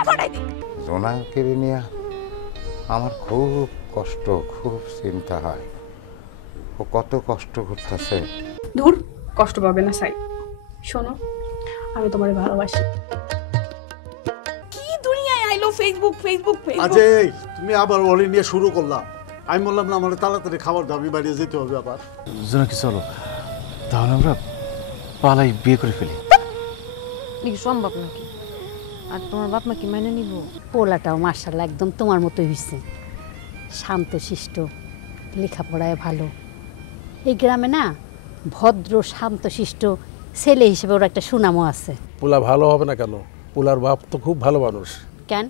জুতা ফাটাই দিই। জোনাকে নিয়ে আমার খুব কষ্ট, খুব চিন্তা হয়। ও কত কষ্ট করতেছে। দূর, কষ্ট পাবে না সাই। শোনো, আমি তোমারে ভালোবাসি। কি দুনিয়ায় আইলো ফেসবুক ফেসবুক ফেসবুক। আজে তুমি আবার ওরে নিয়ে শুরু করলাম। আমি বললাম না আমার তাড়াতাড়ি খাবার দাবি বাড়িয়ে যেতে হবে আবার। জোনাকি চলো, তাহলে আমরা পালাই বিয়ে করে ফেলি। কি সম্ভব নাকি? আর তোমার বাপ মা কি মেনে নিব? পোলাটাও মার্শাল্লাহ একদম তোমার মতোই হয়েছে, শান্ত শিষ্ট, লেখাপড়ায় ভালো। এই গ্রামে না ভদ্র শান্ত শিষ্ট ছেলে হিসেবে ওর একটা সুনামও আছে। পোলা ভালো হবে না কেন? পোলার বাপ তো খুব ভালো মানুষ। কেন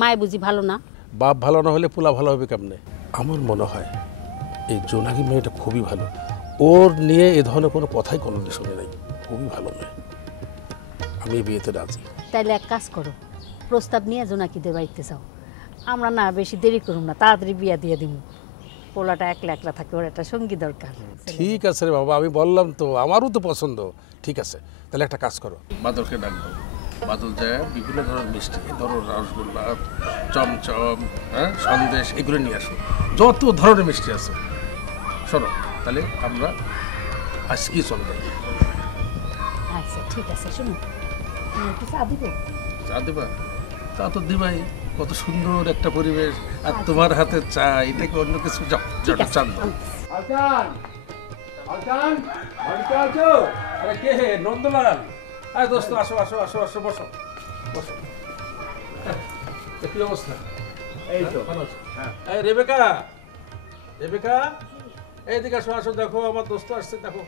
মায় বুঝি ভালো না? বাপ ভালো না হলে পোলা ভালো হবে কেমনে? আমার মনে হয় এই জোনাকি মেয়েটা খুবই ভালো। ওর নিয়ে এ ধরনের কোনো কথাই কোনো শুনে নাই। খুবই ভালো মেয়ে, আমি বিয়েতে রাজি। তাইলে এক কাজ করো, প্রস্তাব নিয়ে জোনাকিদের বাড়িতে যাও। আমরা না বেশি দেরি করুম না, তাড়াতাড়ি বিয়া দিয়ে দিব। পোলাটা একলা একলা থাকে, ওর একটা সঙ্গী দরকার। ঠিক আছে রে বাবা, আমি বললাম তো আমারও তো পছন্দ। ঠিক আছে, তাহলে একটা কাজ করো, বাদলকে ডাকবো। বাদল যায় বিভিন্ন ধরনের মিষ্টি, ধরো রসগোল্লা, চমচম, হ্যাঁ সন্দেশ, এগুলো নিয়ে আসো। যত ধরনের মিষ্টি আছে। শোনো, তাহলে আমরা আজকেই চলে যাই। আচ্ছা ঠিক আছে, শুনো একটু চা দিব। চা দেবা? চা তো দিবাই, কত সুন্দর একটা পরিবেশ। আর তোমার হাতে চা, এটাকে অন্য কিছু চান না। আরে কে হে? নন্দলাল। আরে দোস্ত, আসো আসো আসো আসো, বসো বসো। কি অবস্থা? এই তো ভালো আছো? হ্যাঁ। এই রেবেকা, রেবেকা এইদিকে আসো, আসো, দেখো আমার দোস্ত আসছে, দেখো।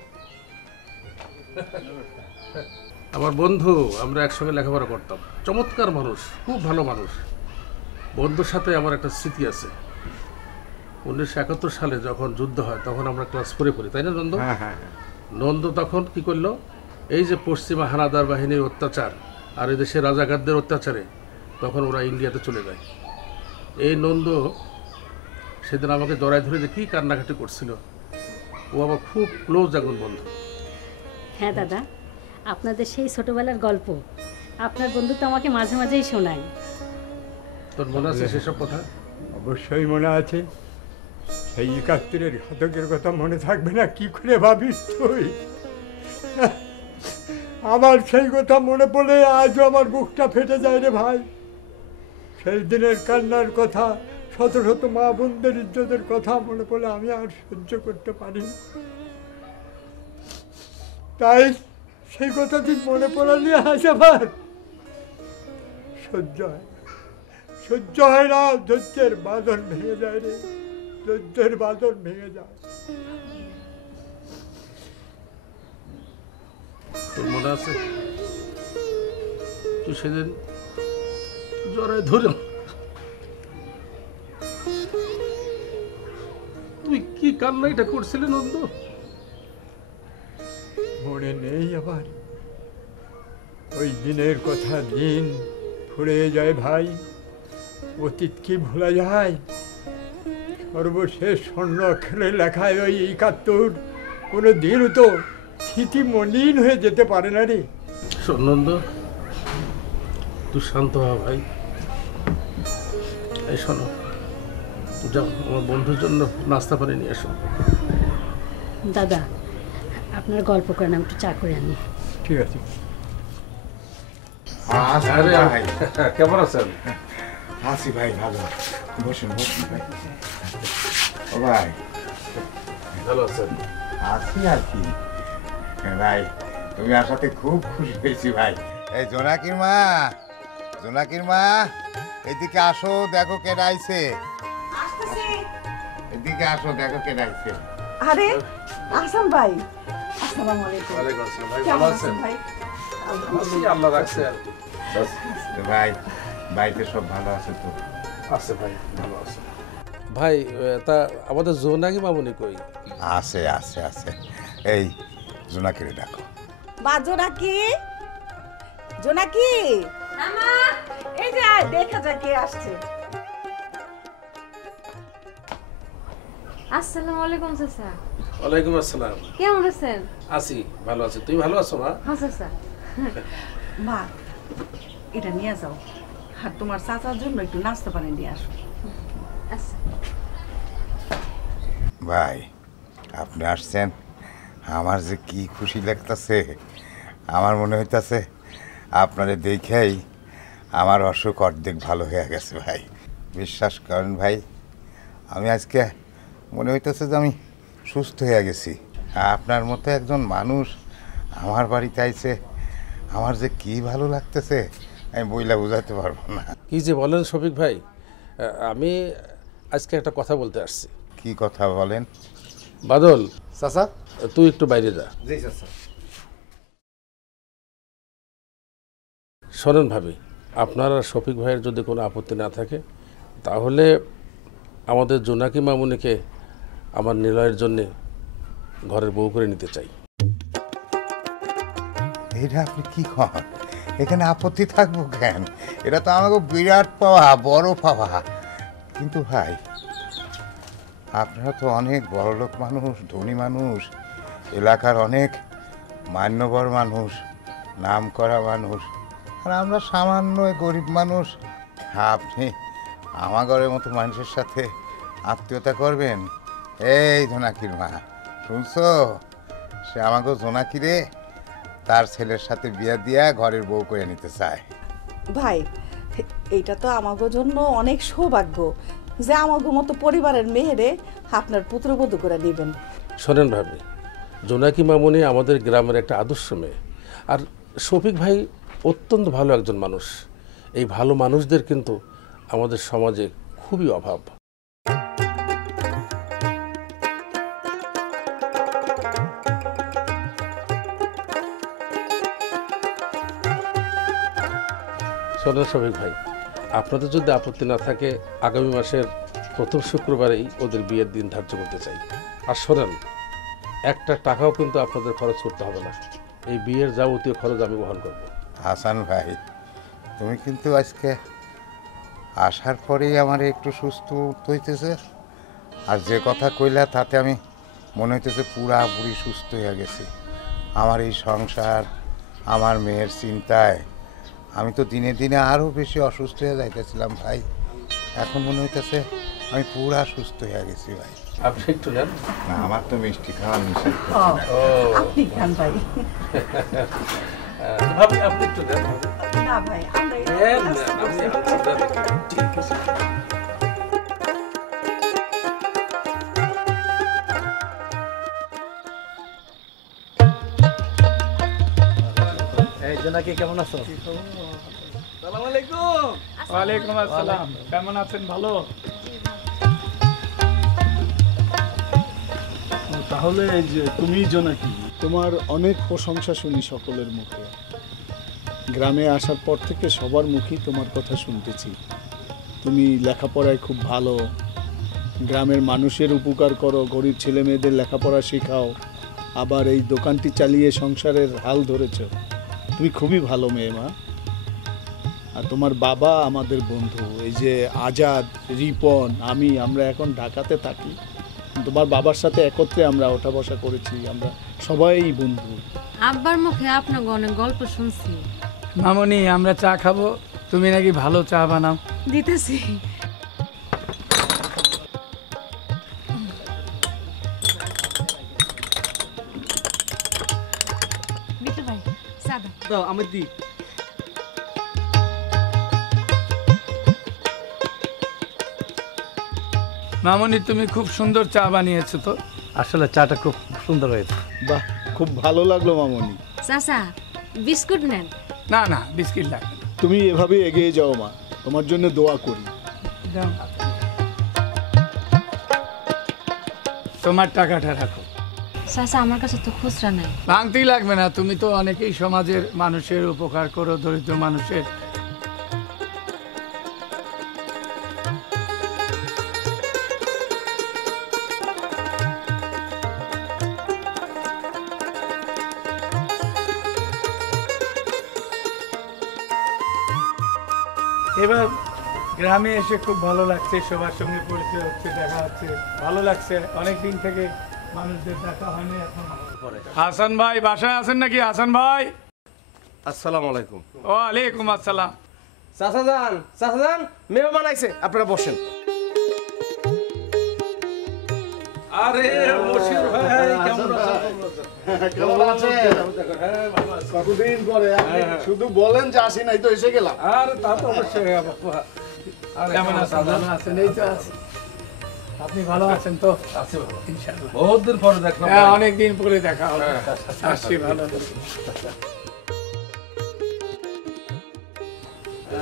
আমার বন্ধু, আমরা একসঙ্গে লেখাপড়া করতাম। চমৎকার মানুষ, খুব ভালো মানুষ। বন্ধুর সাথে আমার একটা স্মৃতি আছে। 1971 সালে যখন যুদ্ধ হয় তখন আমরা ক্লাস 4-এ পড়ি, তাই না নন্দ? নন্দ তখন কি করলো, এই যে পশ্চিমা হানাদার বাহিনীর অত্যাচার আর এদেশে রাজাকারদের অত্যাচারে তখন ওরা ইন্ডিয়াতে চলে যায়। এই নন্দ সেদিন আমাকে জড়ায় ধরে যে কী কান্নাকাটি করছিল। ও আমার খুব ক্লোজ একজন বন্ধু। হ্যাঁ দাদা, আপনাদের সেই ছোটবেলার গল্প আপনার বন্ধু তো আমাকে মাঝে মাঝেই শোনায়। তোর মনে আছে সেসব কথা? অবশ্যই মনে আছে। সেই 71-এর ঘাতকের কথা মনে থাকবে না কি করে ভাবিস তুই? আমার সেই কথা মনে পড়লে আজও আমার বুকটা ফেটে যায় রে ভাই। সেই দিনের কান্নার কথা, শত শত মা বোনদের ইজ্জতের কথা মনে পড়লে আমি আর সহ্য করতে পারি। তাই সেই কথা তুই মনে পড়ালি আজ আমার সহ্য হয়, সহ্য হয় না। ধৈর্যের বাঁধন ভেঙে যায় রে, ধৈর্যের বাঁধন ভেঙে যায়। তোর মনে আছে তুই সেদিন জড়ায় ধরে তুই কি কান্না এটা করছিলে নন্দ? মনে নেই আবার ওই দিনের কথা? দিন ফুরিয়ে যায় ভাই, অতীত কি ভোলা যায়? সর্বশেষ স্বর্ণ অক্ষরে লেখায় ওই 71 কোনো দিনও তো স্মৃতি মলিন হয়ে যেতে পারে না রে। নন্দ, তুই শান্ত হ ভাই। এই শোনো, যাও আমার বন্ধুর জন্য নাস্তা পানি নিয়ে এসো। দাদা আপনার গল্প করেন, আমি একটু চা করে আনি। ঠিক আছে। আরে ভাই, কেমন আছেন? আছি ভাই, ভালো। বসুন বসুন ভাই। ও ভাই, ভালো আছেন? আছি আর কি ভাই, তুমি আসাতে খুব খুশি হয়েছি ভাই। এই জোনাকির মা, জোনাকির মা এদিকে আসো, দেখো কে আইছে। এদিকে আসো, দেখো কে আইছে। আরে আহসান ভাই, আসসালামু আলাইকুম। ওয়ালাইকুম আসসালাম ভাই, কেমন ভালো আছেন আছেন? ভাই? আল্লাহ রাখছে। ভাই বাড়িতে সব ভালো আছে তো? আছে ভাই, ভালো আছে। ভাই তা আমাদের জোনাকি মামুনি কই? আছে আছে আছে, এই জোনাকিরে ডাকো। বা জোনাকি, জোনাকি মামা, এই যে আয়, দেখা যাক কে আসছে। আসসালামু আলাইকুম চাচা। ওয়ালাইকুম আসসালাম। কেমন আছেন? আছি, ভালো আছি। তুই ভালো আছো মা? হ্যাঁ চাচা। মা এটা নিয়ে যাও, আর তোমার চাচার জন্য একটু নাস্তা পানি নিয়ে আসো। আচ্ছা ভাই আপনি আসছেন, আমার যে কি খুশি লাগতেছে। আমার মনে হইতাছে আপনারে দেখেই আমার অসুখ অর্ধেক ভালো হয়ে গেছে ভাই। বিশ্বাস করেন ভাই, আমি আজকে মনে হইতেছে যে আমি সুস্থ হয়ে গেছি। আপনার মতো একজন মানুষ আমার বাড়িতে আইছে, আমার যে কি ভালো লাগতেছে আমি বইলা বোঝাতে পারবো না। কি যে বলেন শফিক ভাই, আমি আজকে একটা কথা বলতে আসছি। কি কথা বলেন? বাদল, চাচা। তুই একটু বাইরে যা। জি চাচা। শোনেন ভাবি, আপনার আর শফিক ভাইয়ের যদি কোনো আপত্তি না থাকে তাহলে আমাদের জোনাকি মামুনিকে আমার নিলয়ের জন্যে ঘরের বউ করে নিতে চাই। এটা আপনি কি কন? এখানে আপত্তি থাকবো কেন? এটা তো আমাকে বিরাট পাওয়া, বড় পাওয়া। কিন্তু ভাই আপনারা তো অনেক বড়লোক মানুষ, ধনী মানুষ, এলাকার অনেক মান্যবর মানুষ, নাম করা মানুষ, আর আমরা সামান্য গরিব মানুষ। আপনি আমার ঘরের মতো মানুষের সাথে আত্মীয়তা করবেন? এই জোনাকির মা, শুনছো? সে আমাকে জোনাকিরে তার ছেলের সাথে বিয়ে দিয়া ঘরের বউ করে নিতে চায়। ভাই এইটা তো আমাগো জন্য অনেক সৌভাগ্য যে আমাগো মতো পরিবারের মেয়েরে আপনার পুত্রবধূ করে নেবেন। শোনেন ভাবি, জোনাকি মামুনি আমাদের গ্রামের একটা আদর্শ মেয়ে, আর শফিক ভাই অত্যন্ত ভালো একজন মানুষ। এই ভালো মানুষদের কিন্তু আমাদের সমাজে খুবই অভাব। শোনেন শফিক ভাই, আপনাদের যদি আপত্তি না থাকে আগামী মাসের প্রথম শুক্রবারেই ওদের বিয়ের দিন ধার্য করতে চাই। আর শোনেন, একটা টাকাও কিন্তু আপনাদের খরচ করতে হবে না, এই বিয়ের যাবতীয় খরচ আমি বহন করব। হাসান ভাই, তুমি কিন্তু আজকে আসার পরেই আমার একটু সুস্থ হইতেছে, আর যে কথা কইলা তাতে আমি মনে হইতেছে পুরাপুরি সুস্থ হয়ে গেছি। আমার এই সংসার, আমার মেয়ের চিন্তায় আমি তো দিনে দিনে আরও বেশি অসুস্থ হয়ে যাইতেছিলাম ভাই। এখন মনে হইতেছে আমি পুরা সুস্থ হয়ে গেছি ভাই। আপনি একটু নেন না, আমার তো মিষ্টি খাওয়া নিষেধ। আপনি খান ভাই। ভাবি, আপনি একটু নেন। না ভাই, আমরা নেন, আপনি ঠিক আছে। এই জোনাকি কেমন আছো? সালাম আলাইকুম। ওয়ালাইকুম আসসালাম। কেমন আছেন? ভালো? তাহলে এই যে তুমি জোনাকি, তোমার অনেক প্রশংসা শুনি সকলের মুখে। গ্রামে আসার পর থেকে সবার মুখেই তোমার কথা শুনতেছি। তুমি লেখাপড়ায় খুব ভালো, গ্রামের মানুষের উপকার করো, গরিব ছেলে মেয়েদের লেখাপড়া শেখাও, আবার এই দোকানটি চালিয়ে সংসারের হাল ধরেছো। তুমি খুবই ভালো মেয়ে মা। আর তোমার বাবা আমাদের বন্ধু, এই যে আজাদ, রিপন, আমরা এখন ঢাকাতে থাকি, তোমার বাবার সাথে একত্রে আমরা ওঠা বসা করেছি, আমরা সবাই বন্ধু। আব্বার মুখে আপনাকে অনেক গল্প শুনছি। মামনি, আমরা চা খাবো, তুমি নাকি ভালো চা বানাও। দিতেছি। বিট্টু ভাই, চা দাও। দাও আমি দি। মামনি, তুমি খুব সুন্দর চা বানিয়েছো তো। আসলে চাটা খুব সুন্দর হয়েছে। বাহ, খুব ভালো লাগলো মামনি। চাচা, বিস্কুট নেন। না না, বিস্কিট লাগবে না। তুমি এভাবে এগিয়ে যাও মা, তোমার জন্য দোয়া করি। দাও। তোমার টাকাটা রাখো। চাচা, আমার কাছে তো খুচরা নাই। ভাঙতেই লাগবে না, তুমি তো অনেকেই সমাজের মানুষের উপকার করো, দরিদ্র মানুষের। এবার গ্রামে এসে খুব ভালো লাগছে, সবার সঙ্গে পরিচয় হচ্ছে, দেখা হচ্ছে, ভালো লাগছে। অনেক দিন থেকে মানুষদের দেখা হয়নি এখন। হাসান ভাই বাসায় আছেন নাকি? হাসান ভাই, আসসালামু আলাইকুম। ওয়ালাইকুম আসসালাম। চাচা যান মেহমান আইছে, আপনারা বসেন। আরে মশিউর ভাই কেমন কেমন আছেন? কতদিন পরে শুধু বলেন যে আসি নাই তো এসে গেলাম। আরে তা তো অবশ্যই বাবা। আরে কেমন আছেন? ভালো আছেন? এই তো আছি। আপনি ভালো আছেন তো? আছি ভালো। ইনশাআল্লাহ। বহুত দিন পরে দেখলাম। হ্যাঁ, অনেক দিন পরে দেখা হলো। আসছি ভালো।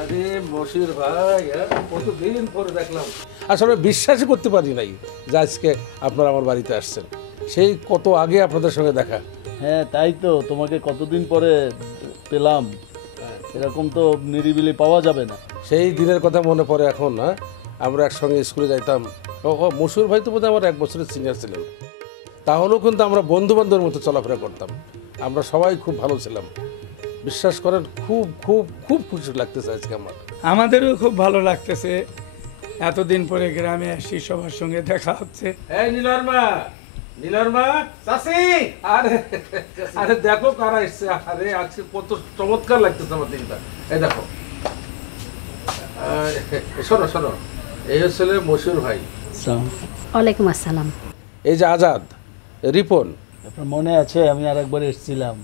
আরে মশির ভাই কতদিন পরে দেখলাম, আসলে বিশ্বাসই করতে পারি নাই যে আজকে আপনারা আমার বাড়িতে আসছেন। সেই কত আগে আপনাদের সঙ্গে দেখা। হ্যাঁ তাই তো, তোমাকে কতদিন পরে পেলাম, এরকম তো নিরিবিলি পাওয়া যাবে না। সেই দিনের কথা মনে পড়ে এখন। না আমরা একসঙ্গে স্কুলে যাইতাম। ও মশুর ভাই তো বোধহয় আমার 1 বছরের সিনিয়র ছিলেন। তাহলেও কিন্তু আমরা বন্ধু বান্ধবের মতো চলাফেরা করতাম। আমরা সবাই খুব ভালো ছিলাম। বিশ্বাস করেন খুব খুব খুব খুশি লাগতেছে আজকে আমার। আমাদেরও খুব ভালো লাগতেছে, এতদিন পরে গ্রামে আসি, সবার সঙ্গে দেখা হচ্ছে। এই নীলরমা, নীলরমা চাচি, আরে আরে দেখো কারা এসছে। আরে আজকে কত চমৎকার লাগতেছে আমার দিনটা। এই দেখো, শোনো শোনো, এই হচ্ছে মশুর ভাই। ওয়ালাইকুম আসসালাম। এই যে আজাদ, রিপন। আপনার মনে আছে আমি আরেকবার এসেছিলাম?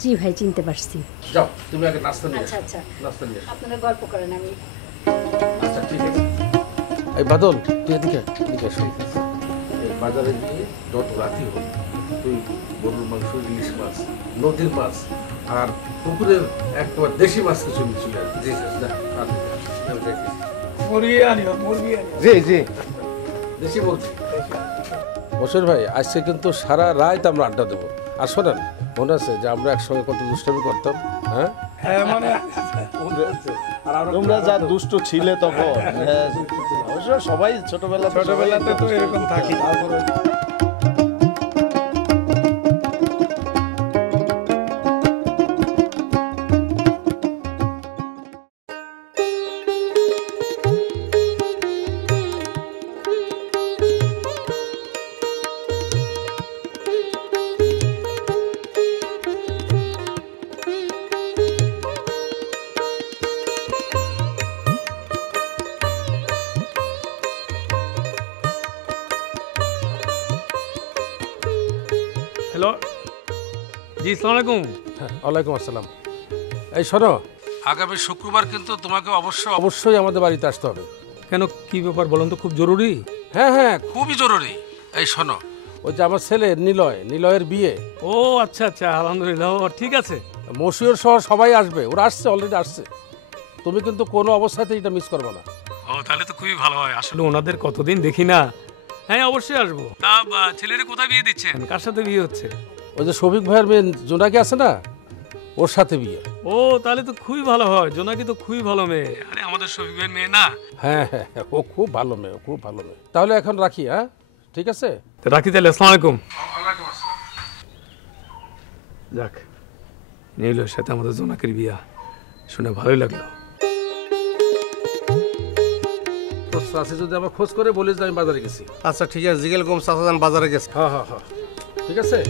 জি ভাই, চিনতে পারছি। যাও তুমি আগে নাস্তা নিয়ে আচ্ছা আচ্ছা, নাস্তা নিয়ে আপনারা গল্প করেন, আমি আচ্ছা ঠিক আছে। এই বাদল তুই এদিকে এদিকে এসো। এই বাজারে গিয়ে যত রাতি হোক তুই গরুর মাংস, ইলিশ মাছ, নদীর মাছ আর পুকুরের একবার দেশি মাছ কিছু ছিল। জি মুরগি আনিও, মুরগি আনিও। জি জি, দেশি মুরগি। বসির ভাই আজকে কিন্তু সারা রাত আমরা আড্ডা দেবো। আর শোনেন, মনে আছে যে আমরা একসঙ্গে কত দুষ্টামি করতাম? হ্যাঁ হ্যাঁ মনে তোমরা যা দুষ্ট ছিলে তখন। হ্যাঁ, অবশ্য সবাই ছোটবেলাতে তো এরকম থাকি। হ্যালো, জি আসসালামু আলাইকুম। ওয়ালাইকুম আসসালাম। এই শোনো, আগামী শুক্রবার কিন্তু তোমাকে অবশ্যই আমাদের বাড়িতে আসতে হবে। কেন, কি ব্যাপার বলুন তো? খুব জরুরি? হ্যাঁ হ্যাঁ, খুবই জরুরি। এই শোনো, ওই যে আমার ছেলে নিলয়ের বিয়ে। ও আচ্ছা আচ্ছা, আলহামদুলিল্লাহ। ও ঠিক আছে। মশিউর সহ সবাই আসবে, ওরা আসছে, অলরেডি আসছে। তুমি কিন্তু কোনো অবস্থাতেই এটা মিস করবে না। ও তাহলে তো খুবই ভালো হয়। আসলে ওনাদের কতদিন দেখি না। হ্যাঁ অবশ্যই আসবো। তা ছেলেরা কোথায় বিয়ে দিচ্ছেন? কার সাথে বিয়ে হচ্ছে? ওই যে শফিক ভাইয়ের মেয়ে জোনাকি আছে না, ওর সাথে বিয়ে। ও তাহলে তো খুবই ভালো হয়। জোনাকি তো খুবই ভালো মেয়ে। আরে আমাদের শফিক ভাইয়ের মেয়ে না? হ্যাঁ হ্যাঁ, ও খুব ভালো মেয়ে, খুব ভালো মেয়ে। তাহলে এখন রাখি। হ্যাঁ ঠিক আছে, রাখি তাহলে। আসসালামু আলাইকুম। যাক, নীলের সাথে আমাদের জোনাকির বিয়া শুনে ভালোই লাগলো। তো চাষি যদি আমার খোঁজ করে বলিস যে আমি বাজারে গেছি। আচ্ছা ঠিক আছে, জিগেল কম চাচা যান বাজারে গেছে। হ্যাঁ হ্যাঁ হ্যাঁ, ঠিক আছে।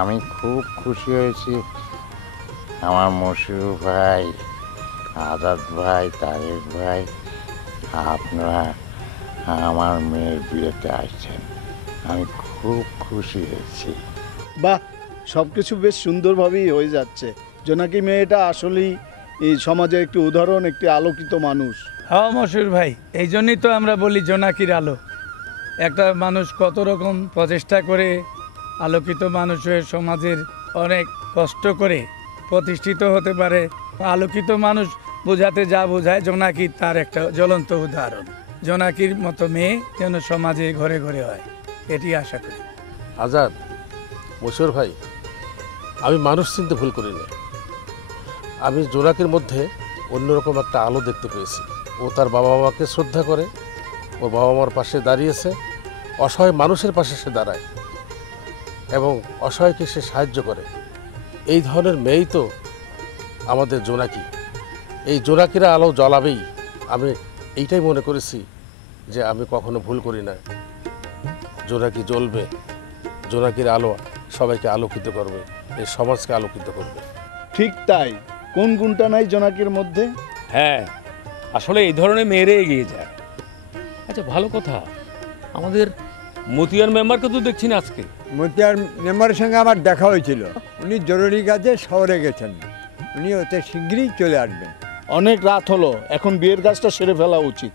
আমি খুব খুশি হয়েছি আমার মশিউর ভাই, আজাদ ভাই, তারেক ভাই, আপনারা আমার মেয়ের বিয়েতে আসছেন। আমি খুব খুশি হয়েছি। বাহ, সব কিছু বেশ সুন্দরভাবেই হয়ে যাচ্ছে। জোনাকি মেয়েটা আসলেই এই সমাজের একটি উদাহরণ, একটি আলোকিত মানুষ। হ্যাঁ মশুর ভাই, এই জন্যই তো আমরা বলি জোনাকির আলো। একটা মানুষ কত রকম প্রচেষ্টা করে আলোকিত মানুষ হয়ে সমাজের অনেক কষ্ট করে প্রতিষ্ঠিত হতে পারে। আলোকিত মানুষ বোঝাতে যা বোঝায়, জোনাকি তার একটা জ্বলন্ত উদাহরণ। জোনাকির মতো মেয়ে যেন সমাজে ঘরে ঘরে হয়, এটি আশা করি। আজাদ, মশুর ভাই, আমি মানুষ চিনতে ভুল করিনি। আমি জোনাকির মধ্যে অন্যরকম একটা আলো দেখতে পেয়েছি। ও তার বাবা মাকে শ্রদ্ধা করে, ওর বাবা মার পাশে দাঁড়িয়েছে, অসহায় মানুষের পাশে সে দাঁড়ায় এবং অসহায়কে সে সাহায্য করে। এই ধরনের মেয়েই তো আমাদের জোনাকি। এই জোনাকিরা আলো জ্বলাবেই। আমি এইটাই মনে করেছি যে আমি কখনো ভুল করি না। জোনাকি জ্বলবে, জোনাকির আলো সবাইকে আলোকিত করবে, এই সমাজকে আলোকিত করবে। ঠিক তাই, কোন গুণটা নাই জোনাকির মধ্যে? হ্যাঁ, আসলে এই ধরনের মেয়েরে এগিয়ে যায়। আচ্ছা, ভালো কথা, আমাদের মতিয়ার মেম্বারকে তো দেখছি না আজকে। মতিয়ার মেম্বারের সঙ্গে আমার দেখা হয়েছিল, উনি জরুরি কাজে শহরে গেছেন, উনি ওতে শীঘ্রই চলে আসবেন। অনেক রাত হলো, এখন বিয়ের কাজটা সেরে ফেলা উচিত।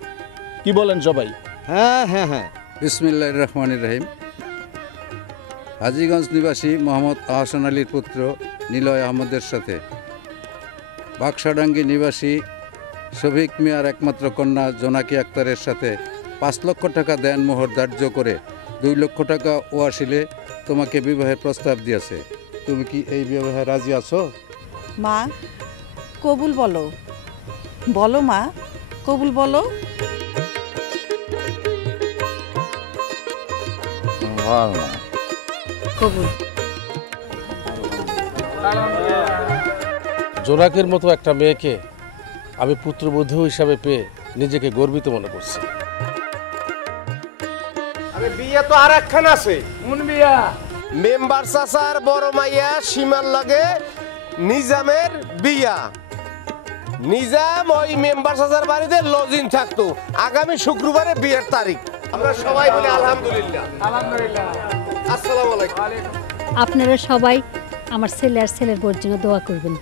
কি বলেন সবাই? হ্যাঁ হ্যাঁ হ্যাঁ। বিসমিল্লাহির রহমানির রহিম। হাজীগঞ্জ নিবাসী মোহাম্মদ আহসান আলীর পুত্র নিলয় আহমদের সাথে বাক্সাডাঙ্গি নিবাসী শফিক মিয়ার একমাত্র কন্যা জোনাকি আক্তারের সাথে 5 লক্ষ টাকা দেনমোহর ধার্য করে 2 লক্ষ টাকা ওয়াসিলে তোমাকে বিবাহের প্রস্তাব দিয়েছে। তুমি কি এই বিবাহে রাজি আছো? মা, কবুল বলো। বলো মা, কবুল বলো। কবুল। জোনাকির মতো একটা মেয়েকে আমি পুত্রবধূ হিসাবে পেয়ে নিজেকে গর্বিত মনে করছি। আরে বিয়ে তো আর একখান আছে। কোন বিয়া? মেম্বার চাচার বড় মাইয়া সীমার লাগে নিজামের বিয়া। নিজাম ওই মেম্বার চাচার বাড়িতে লজিং থাকতো। আগামী শুক্রবারে বিয়ের তারিখ। আমরা সবাই বলি আলহামদুলিল্লাহ। আলহামদুলিল্লাহ। আসসালামু আলাইকুম। আপনারা সবাই আমার ছেলে আর ছেলের বউর জন্য দোয়া করবেন।